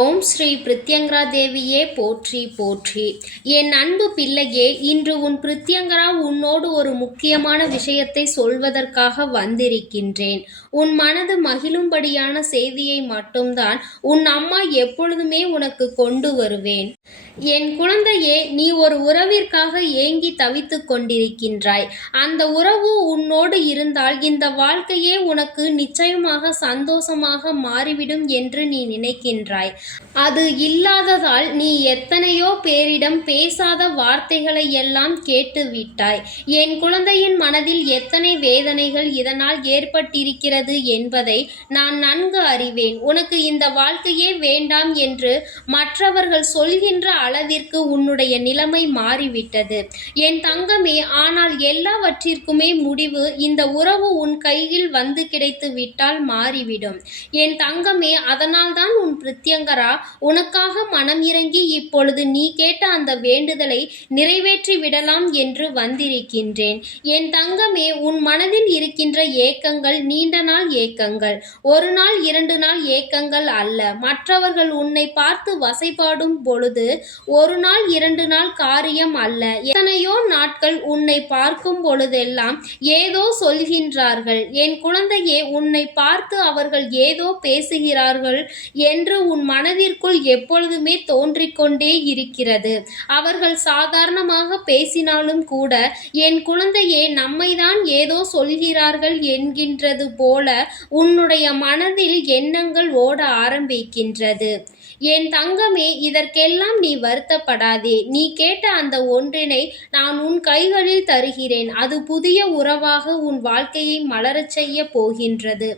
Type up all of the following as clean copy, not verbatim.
ஓம் ஸ்ரீ பிரித்யங்கரா தேவியே போற்றி போற்றி. என் அன்பு பிள்ளையே, இன்று உன் பிரித்யங்கரா உன்னோடு ஒரு முக்கியமான விஷயத்தை சொல்வதற்காக வந்திருக்கின்றேன். உன் மனது மகிழும்படியான செய்தியை மட்டும்தான் உன் அம்மா எப்பொழுதுமே உனக்கு கொண்டு வருவேன். என் குழந்தையே, நீ ஒரு உறவிற்காக ஏங்கி தவித்துக் கொண்டிருக்கின்றாய். அந்த உறவு உன்னோடு இருந்தால் இந்த வாழ்க்கையே உனக்கு நிச்சயமாக சந்தோஷமாக மாறிவிடும் என்று நீ நினைக்கின்றாய். அது இல்லாததால் நீ எத்தனையோ பேரிடம் பேசாத வார்த்தைகளை எல்லாம் கேட்டுவிட்டாய். என் குழந்தையின் மனதில் எத்தனை வேதனைகள் இதனால் ஏற்பட்டிருக்கிறது என்பதை நான் நன்கு அறிவேன். உனக்கு இந்த வாழ்க்கையே வேண்டாம் என்று மற்றவர்கள் சொல்கின்ற அளவிற்கு உன்னுடைய நிலைமை மாறிவிட்டது என் தங்கமே. ஆனால் எல்லாவற்றிற்குமே முடிவு இந்த உறவு உன் கையில் வந்து கிடைத்து விட்டால் மாறிவிடும் என் தங்கமே. அதனால்தான் உன் பிரித்யங்கரா உனக்காக மனம் இறங்கி இப்பொழுது நீ கேட்ட அந்த வேண்டுதலை நிறைவேற்றி விடலாம் என்று வந்திருக்கின்றேன் என் தங்கமே. உன் மனதில் இருக்கின்ற ஏக்கங்கள் நீண்ட நாள் ஏக்கங்கள், ஒரு நாள் 2 நாள் ஏக்கங்கள் அல்ல. மற்றவர்கள் உன்னை பார்த்து வசைபாடும் பொழுது ஒரு நாள் 2 நாள் காரியம் அல்ல. எத்தனையோ நாட்கள் உன்னை பார்க்கும் பொழுதெல்லாம் ஏதோ சொல்கின்றார்கள் என் குழந்தையே. உன்னை பார்த்து அவர்கள் ஏதோ பேசுகிறார்கள் என்று உன் மனதிற்குள் எப்பொழுதுமே தோன்றிக்கொண்டே இருக்கிறது. அவர்கள் சாதாரணமாக பேசினாலும் கூட என் குழந்தையே, நம்மைதான் ஏதோ சொல்கிறார்கள் என்கின்றது போல உன்னுடைய மனதில் எண்ணங்கள் ஓட ஆரம்பிக்கின்றது என் தங்கமே. இதற்கெல்லாம் நீ வருத்தப்படாதே. நீ கேட்ட அந்த ஒன்றினை நான் உன் கைகளில் தருகிறேன். அது புதிய உறவாக உன் வாழ்க்கையை மலரச் செய்ய போகின்றது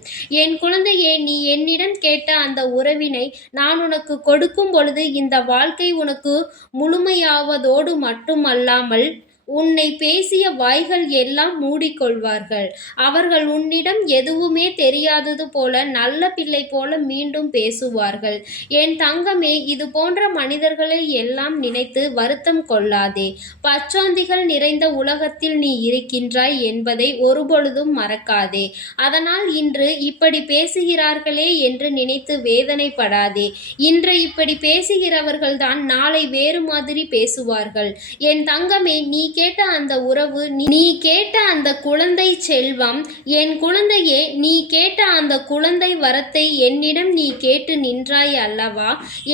என் குழந்தையே. நீ என்னிடம் கேட்ட அந்த உறவினை நான் உனக்கு கொடுக்கும் பொழுது இந்த வாழ்க்கை உனக்கு முழுமையாவதோடு மட்டுமல்லாமல் உன்னை பேசிய வாய்கள் எல்லாம் மூடிக்கொள்வார்கள். அவர்கள் உன்னிடம் எதுவுமே தெரியாதது போல நல்ல பிள்ளை போல மீண்டும் பேசுவார்கள் என் தங்கமே. இது போன்ற மனிதர்களை எல்லாம் நினைத்து வருத்தம் கொள்ளாதே. பச்சோந்திகள் நிறைந்த உலகத்தில் நீ இருக்கின்றாய் என்பதை ஒருபொழுதும் மறக்காதே. அதனால் இன்று இப்படி பேசுகிறார்களே என்று நினைத்து வேதனைப்படாதே. இன்று இப்படி பேசுகிறவர்கள்தான் நாளை வேறு மாதிரி பேசுவார்கள் என் தங்கமே. நீ கேட்ட அந்த உறவு, நீ கேட்ட அந்த குழந்தை செல்வம் என் குழந்தையே. நீ கேட்ட அந்த குழந்தை வரத்தை என்னிடம் நீ கேட்டு நின்றாய் அல்லவா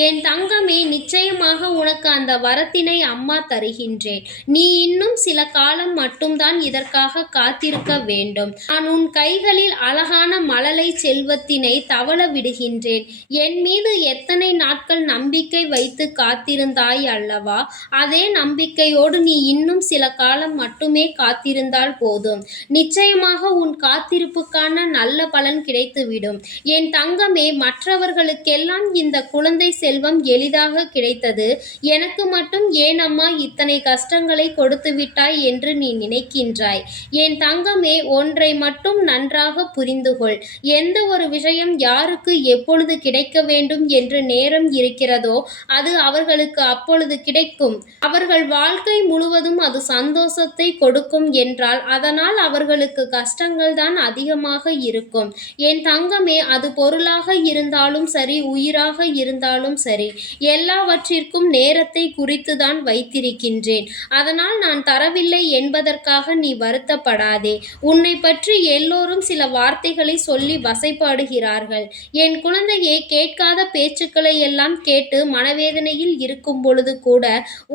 என் தங்கமே. நிச்சயமாக உனக்கு அந்த வரத்தினை அம்மா தருகின்றேன். நீ இன்னும் சில காலம் மட்டும்தான் இதற்காக காத்திருக்க வேண்டும். நான் உன் கைகளில் அழகான மழலை செல்வத்தினை தவள விடுகின்றேன். என் மீது எத்தனை நாட்கள் நம்பிக்கை வைத்து காத்திருந்தாய் அல்லவா, அதே நம்பிக்கையோடு நீ இன்னும் சில காலம் மட்டுமே காத்திருந்தால் போதும். நிச்சயமாக உன் காத்திருப்புக்கான நல்ல பலன் கிடைத்துவிடும் என் தங்கமே. மற்றவர்களுக்கெல்லாம் இந்த குழந்தை செல்வம் எளிதாக கிடைத்தது, எனக்கு மட்டும் ஏன் அம்மா இத்தனை கஷ்டங்களை கொடுத்து விட்டாய் என்று நீ நினைக்கின்றாய் என் தங்கமே. ஒன்றை மட்டும் நன்றாக புரிந்துகொள். எந்த ஒரு விஷயம் யாருக்கு எப்பொழுது கிடைக்க வேண்டும் என்று நேரம் இருக்கிறதோ அது அவர்களுக்கு அப்பொழுது கிடைக்கும். அவர்கள் வாழ்க்கை முழுவதும் அது சந்தோஷத்தை கொடுக்கும் என்றால் அதனால் அவர்களுக்கு கஷ்டங்கள் தான் அதிகமாக இருக்கும் என் தங்கமே. அது பொருளாக இருந்தாலும் சரி, உயிராக இருந்தாலும் சரி, எல்லாவற்றிற்கும் நேரத்தை குறித்துதான் வைத்திருக்கின்றேன். அதனால் நான் தரவில்லை என்பதற்காக நீ வருத்தப்படாதே. உன்னை பற்றி எல்லோரும் சில வார்த்தைகளை சொல்லி வசைபாடுகிறார்கள் என் குழந்தையே. கேட்காத பேச்சுக்களை எல்லாம் கேட்டு மனவேதனையில் இருக்கும் பொழுது கூட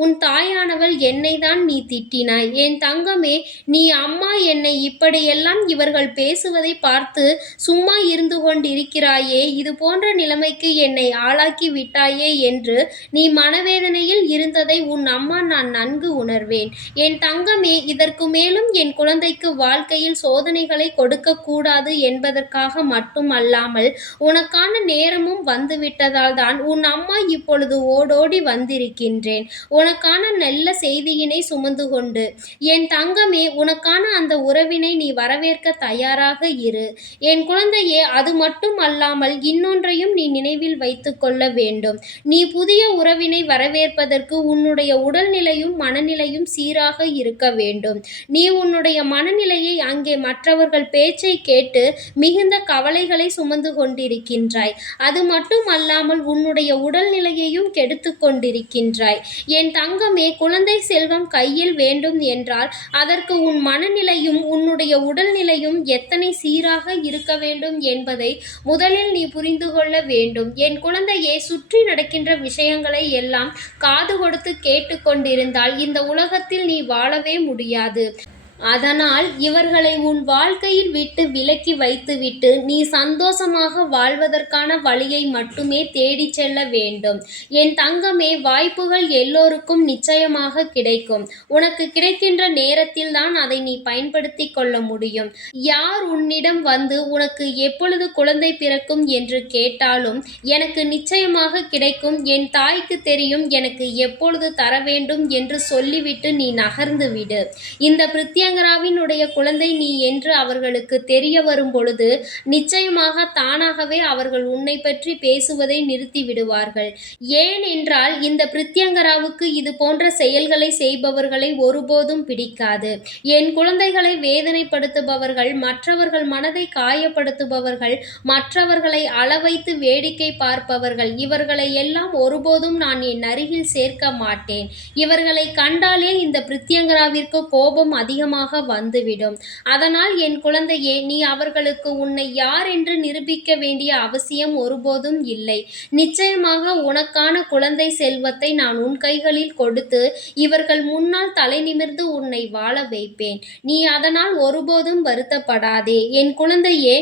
உன் தாயானவள் என்னை தான் நீ திட்டினாய் என் தங்கமே. நீ அம்மா என்னை இப்படியெல்லாம் இவர்கள் பேசுவதை பார்த்து சும்மா இருந்து கொண்டிருக்கிறாயே, இது போன்ற நிலைமைக்கு என்னை ஆளாக்கி விட்டாயே என்று நீ மனவேதனையில் இருந்ததை உன் அம்மா நான் நன்கு உணர்வேன் என் தங்கமே. இதற்கு மேலும் என் குழந்தைக்கு வாழ்க்கையில் சோதனைகளை கொடுக்க கூடாது என்பதற்காக மட்டுமல்லாமல் உனக்கான நேரமும் வந்துவிட்டதால் தான் உன் அம்மா இப்பொழுது ஓடோடி வந்திருக்கின்றேன் உனக்கான நல்ல செய்தியினை சுமந்து கொண்டு என் தங்கமே. உனக்கான அந்த உறவினை நீ வரவேற்க தயாராக இரு என் குழந்தையே. அது மட்டும் அல்லாமல் இன்னொன்றையும் நீ நினைவில் வைத்து கொள்ள வேண்டும். நீ புதிய உறவினை வரவேற்பதற்கு உன்னுடைய உடல்நிலையும் மனநிலையும் சீராக இருக்க வேண்டும். நீ உன்னுடைய மனநிலையை அங்கே மற்றவர்கள் பேச்சை கேட்டு மிகுந்த கவலைகளை சுமந்து கொண்டிருக்கின்றாய். அது மட்டும் அல்லாமல் உன்னுடைய உடல் உடல்நிலையையும் கெடுத்துக் கொண்டிருக்கின்றாய். என் தங்கமே, குழந்தை செல்வம் கையில் வேண்டும் என்றால் அதற்கு உன் மனநிலையும் உன்னுடைய உடல்நிலையும் எத்தனை சீராக இருக்க வேண்டும் என்பதை முதலில் நீ புரிந்து கொள்ள வேண்டும். என் குழந்தையே, சுற்றி நடக்கின்ற விஷயங்களை எல்லாம் காது கொடுத்து கேட்டுக்கொண்டிருந்தால் இந்த உலகத்தில் நீ வாழவே முடியாது. அதனால் இவர்களை உன் வாழ்க்கையில் விட்டு விலக்கி வைத்துவிட்டு நீ சந்தோஷமாக வாழ்வதற்கான வழியை மட்டுமே தேடிச் செல்ல வேண்டும். என் தங்கமே, வாய்ப்புகள் எல்லோருக்கும் நிச்சயமாக கிடைக்கும். உனக்கு கிடைக்கின்ற நேரத்தில் தான் அதை நீ பயன்படுத்தி கொள்ள முடியும். யார் உன்னிடம் வந்து உனக்கு எப்பொழுது குழந்தை பிறக்கும் என்று கேட்டாலும் எனக்கு நிச்சயமாக கிடைக்கும், என் தாய்க்கு தெரியும் எனக்கு எப்பொழுது தர வேண்டும் என்று சொல்லிவிட்டு நீ நகர்ந்து விடு. இந்த பிரித்யங்கராவினுடைய குழந்தை நீ என்று அவர்களுக்கு தெரிய வரும் பொழுது நிச்சயமாக தானாகவே அவர்கள் உன்னை பற்றி பேசுவதை நிறுத்தி விடுவார்கள். ஏன் என்றால் இந்த பிரித்யங்கராவுக்கு இது போன்ற செயல்களை செய்பவர்களை ஒருபோதும் பிடிக்காது. என் குழந்தைகளை வேதனைப்படுத்துபவர்கள், மற்றவர்கள் மனதை காயப்படுத்துபவர்கள், மற்றவர்களை அளவைத்து வேடிக்கை பார்ப்பவர்கள், இவர்களை எல்லாம் ஒருபோதும் நான் என் அருகில் சேர்க்க மாட்டேன். இவர்களை கண்டாலே இந்த பிரித்யங்கராவிற்கு கோபம் அதிகமாக வந்துவிடும். அதனால் என் குழந்தையே, நீ அவர்களுக்கு உன்னை யார் என்று நிரூபிக்க வேண்டிய அவசியம் ஒருபோதும் இல்லை. நிச்சயமாக உனக்கான குழந்தை செல்வத்தை நான் உன் கைகளில் கொடுத்து இவர்கள் முன்னால் தலை நிமிர்ந்து உன்னை வாழ வைப்பேன். நீ அதனால் ஒருபோதும் வருத்தப்படாதே. என் குழந்தையே,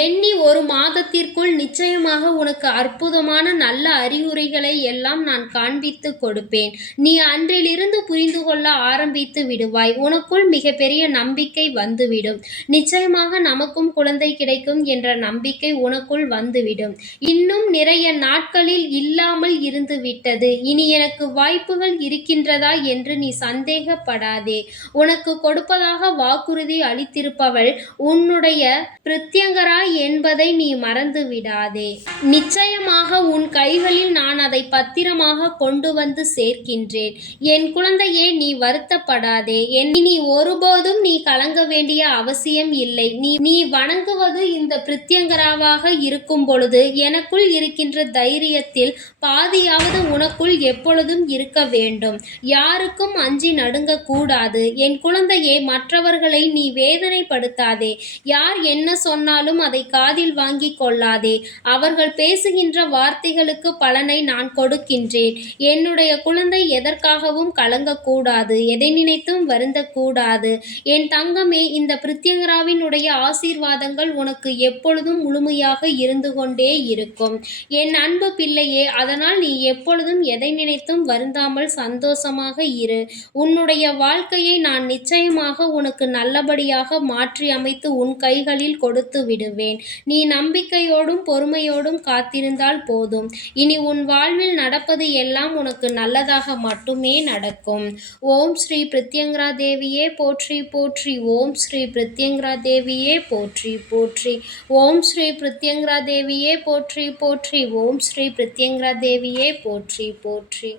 எண்ணி ஒரு மாதத்திற்குள் நிச்சயமாக உனக்கு அற்புதமான நல்ல அறிகுறிகளை எல்லாம் நான் காண்பித்து கொடுப்பேன். நீ அன்றிலிருந்து புரிந்து கொள்ள ஆரம்பித்து விடுவாய். உனக்குள் மிகப்பெரிய நம்பிக்கை வந்துவிடும். நிச்சயமாக நமக்கும் குழந்தை கிடைக்கும் என்ற நம்பிக்கை உனக்குள் வந்துவிடும். இன்னும் நிறைய நாட்களில் இல்லாமல் இருந்து விட்டது. இனி எனக்கு வாய்ப்புகள் இருக்கின்றதா என்று நீ சந்தேகப்படாதே. உனக்கு கொடுப்பதாக வாக்குறுதி அளித்திருப்பவள் உன்னுடைய பிரித்யங்கரா என்பதை நீ மறந்து விடாதே. நிச்சயமாக உன் கைகளில் நான் அதை பத்திரமாக கொண்டு வந்து சேர்க்கின்றேன். என் குழந்தையே, நீ வருத்தப்படாதே. இனி ஒருபோதும் நீ கலங்க வேண்டிய அவசியம் இல்லை. நீ வணங்குவது இந்த பிரித்யங்கராவாக இருக்கும் பொழுது எனக்குள் இருக்கின்ற தைரியத்தில் பாதியாவது உனக்குள் எப்பொழுதும் இருக்க வேண்டும். யாருக்கும் அஞ்சி நடுங்க கூடாது. என் குழந்தையே, மற்றவர்களை நீ வேதனைப்படுத்தாதே. யார் என்ன சொன்னாலும் அதை காதில் வாங்கிக் கொள்ளாதே. அவர்கள் பேசுகின்ற வார்த்தைகளுக்கு பலனை நான் கொடுக்கின்றேன். என்னுடைய குழந்தை எதற்காகவும் கலங்கக்கூடாது, எதை நினைத்தும் வருந்தக்கூடாது. என் தங்கமே, இந்த பிரித்யங்கராவினுடைய ஆசீர்வாதங்கள் உனக்கு எப்பொழுதும் முழுமையாக இருந்து கொண்டே இருக்கும். என் அன்பு பிள்ளையே, அதனால் நீ எப்பொழுதும் எதை நினைத்தும் வருந்தாமல் சந்தோஷமாக இரு. உன்னுடைய வாழ்க்கையை நான் நிச்சயமாக உனக்கு நல்லபடியாக மாற்றி அமைத்து உன் கைகளில் கொடுத்து விடுவேன். நீ நம்பிக்கையோடும் பொறுமையோடும் காத்திருந்தால் போதும். இனி உன் வாழ்வில் நடப்பது எல்லாம் உனக்கு நல்லதாக மட்டுமே நடக்கும். ஓம் ஸ்ரீ பிரித்யங்கரா தேவியே போற்றி போற்றி. ஓம் ஸ்ரீ பிரித்யங்கரா தேவியே போற்றி போற்றி. ஓம் ஸ்ரீ பிரித்யங்கரா தேவியே போற்றி போற்றி. ஓம் ஸ்ரீ பிரித்யங்கரா தேவியே போற்றி போற்றி.